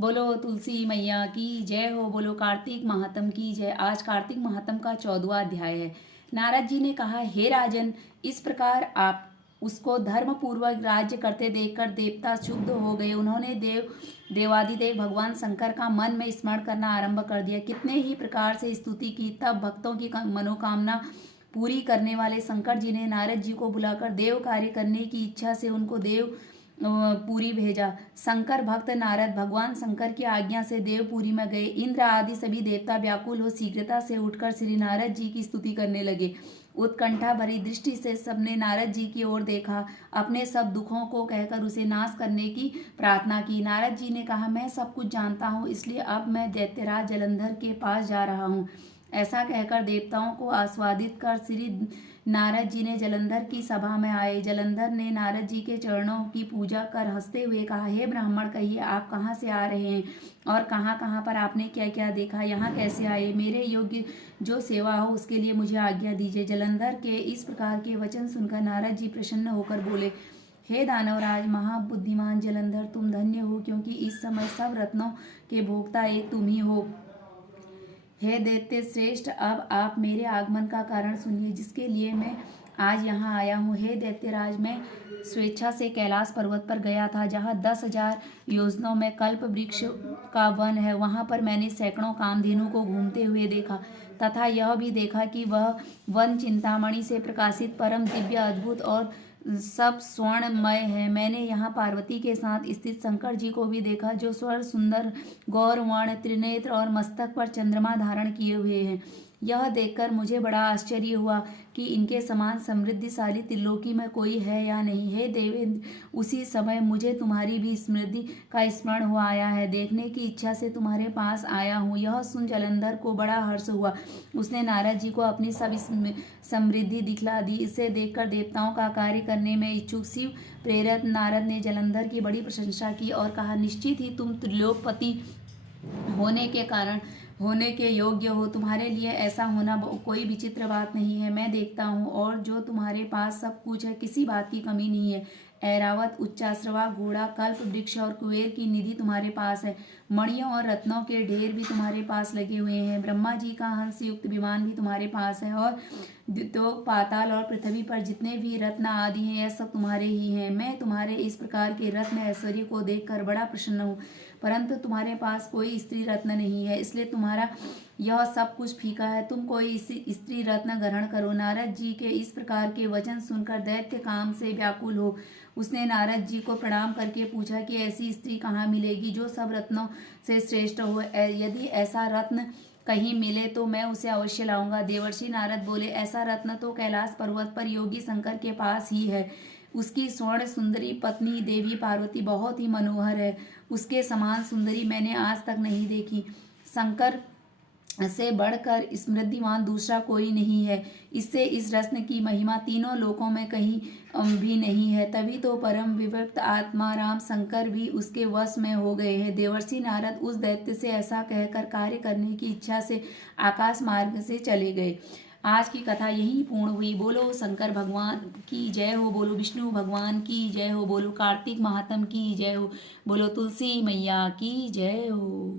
बोलो तुलसी मैया की जय हो। बोलो कार्तिक महात्म की जय। आज कार्तिक महात्म का 14वां अध्याय है। नारद जी ने कहा, हे राजन, इस प्रकार आप उसको धर्म पूर्वक राज्य करते देखकर देवता क्षुब्ध हो गए। उन्होंने देवादिदेव भगवान शंकर का मन में स्मरण करना आरंभ कर दिया। कितने ही प्रकार से स्तुति की, तब भक्तों की मनोकामना पूरी करने वाले शंकर जी ने नारद जी को बुलाकर देव कार्य करने की इच्छा से उनको पूरी भेजा। शंकर भक्त नारद भगवान शंकर की आज्ञा से देवपुरी में गए। इंद्र आदि सभी देवता व्याकुल हो शीघ्रता से उठकर श्री नारद जी की स्तुति करने लगे। उत्कंठा भरी दृष्टि से सबने नारद जी की ओर देखा, अपने सब दुखों को कहकर उसे नाश करने की प्रार्थना की। नारद जी ने कहा, मैं सब कुछ जानता हूँ, इसलिए अब मैं दैत्यराज जलंधर के पास जा रहा हूँ। ऐसा कहकर देवताओं को आस्वादित कर श्री नारद जी ने जलंधर की सभा में आए। जलंधर ने नारद जी के चरणों की पूजा कर हंसते हुए कहा, हे ब्राह्मण, कहिए आप कहाँ से आ रहे हैं और कहाँ कहाँ पर आपने क्या क्या देखा, यहाँ कैसे आए? मेरे योग्य जो सेवा हो उसके लिए मुझे आज्ञा दीजिए। जलंधर के इस प्रकार के वचन सुनकर नारद जी प्रसन्न होकर बोले, हे दानवराज महाबुद्धिमान जलंधर, तुम धन्य हो, क्योंकि इस समय सब रत्नों के भोक्ता एक तुम ही हो। हे दैत्य श्रेष्ठ, अब आप मेरे आगमन का कारण सुनिए, जिसके लिए मैं आज यहाँ आया हूँ। हे दैत्यराज, मैं स्वेच्छा से कैलाश पर्वत पर गया था, जहाँ 10,000 योजनों में कल्प वृक्ष का वन है। वहाँ पर मैंने सैकड़ों कामधेनु को घूमते हुए देखा, तथा यह भी देखा कि वह वन चिंतामणि से प्रकाशित परम दिव्य अद्भुत और सब स्वर्णमय है। मैंने यहाँ पार्वती के साथ स्थित शंकर जी को भी देखा, जो स्वर सुंदर गौरवर्ण त्रिनेत्र और मस्तक पर चंद्रमा धारण किए हुए हैं। यह देखकर मुझे बड़ा आश्चर्य हुआ कि इनके समान समृद्धिशाली त्रिलोकी में कोई है या नहीं। हे देवेंद्र, उसी समय मुझे तुम्हारी भी समृद्धि का स्मरण हो आया है। देखने की इच्छा से तुम्हारे पास आया हूँ। यह सुन जलंधर को बड़ा हर्ष हुआ। उसने नारद जी को अपनी सब समृद्धि दिखला दी। इसे देखकर देवताओं का कार्य करने में इच्छुक शिव प्रेरित नारद ने जलंधर की बड़ी प्रशंसा की और कहा, निश्चित ही तुम त्रिलोकपति होने के योग्य हो। तुम्हारे लिए ऐसा होना कोई विचित्र बात नहीं है। मैं देखता हूँ और जो तुम्हारे पास सब कुछ है, किसी बात की कमी नहीं है। ऐरावत, उच्चाश्रवा, घोड़ा, कल्प वृक्ष और कुबेर की निधि तुम्हारे पास है। मणियों और रत्नों के ढेर भी तुम्हारे पास लगे हुए हैं। ब्रह्मा जी का हंस युक्त विमान भी तुम्हारे पास है, और तो पाताल और पृथ्वी पर जितने भी रत्न आदि हैं, यह सब तुम्हारे ही हैं। मैं तुम्हारे इस प्रकार के रत्न ऐश्वर्य को देखकर बड़ा प्रसन्न हूँ, परंतु तुम्हारे पास कोई स्त्री रत्न नहीं है, इसलिए तुम्हारा यह सब कुछ फीका है। तुम कोई स्त्री रत्न ग्रहण करो। नारद जी के इस प्रकार के वचन सुनकर दैत्य काम से व्याकुल हो उसने नारद जी को प्रणाम करके पूछा कि ऐसी स्त्री कहाँ मिलेगी जो सब रत्नों से श्रेष्ठ हो? यदि ऐसा रत्न कहीं मिले तो मैं उसे अवश्य लाऊंगा। देवर्षि नारद बोले, ऐसा रत्न तो कैलाश पर्वत पर योगी शंकर के पास ही है। उसकी स्वर्ण सुंदरी पत्नी देवी पार्वती बहुत ही मनोहर है। उसके समान सुंदरी मैंने आज तक नहीं देखी। शंकर से बढ़कर समृद्धिमान दूसरा कोई नहीं है। इससे इस रत्न की महिमा तीनों लोकों में कहीं भी नहीं है। तभी तो परम विभक्त आत्मा राम शंकर भी उसके वश में हो गए हैं। देवर्षि नारद उस दैत्य से ऐसा कहकर कार्य करने की इच्छा से आकाश मार्ग से चले गए। आज की कथा यहीं पूर्ण हुई। बोलो शंकर भगवान की जय हो। बोलो विष्णु भगवान की जय हो। बोलो कार्तिक महात्म की जय हो। बोलो तुलसी मैया की जय हो।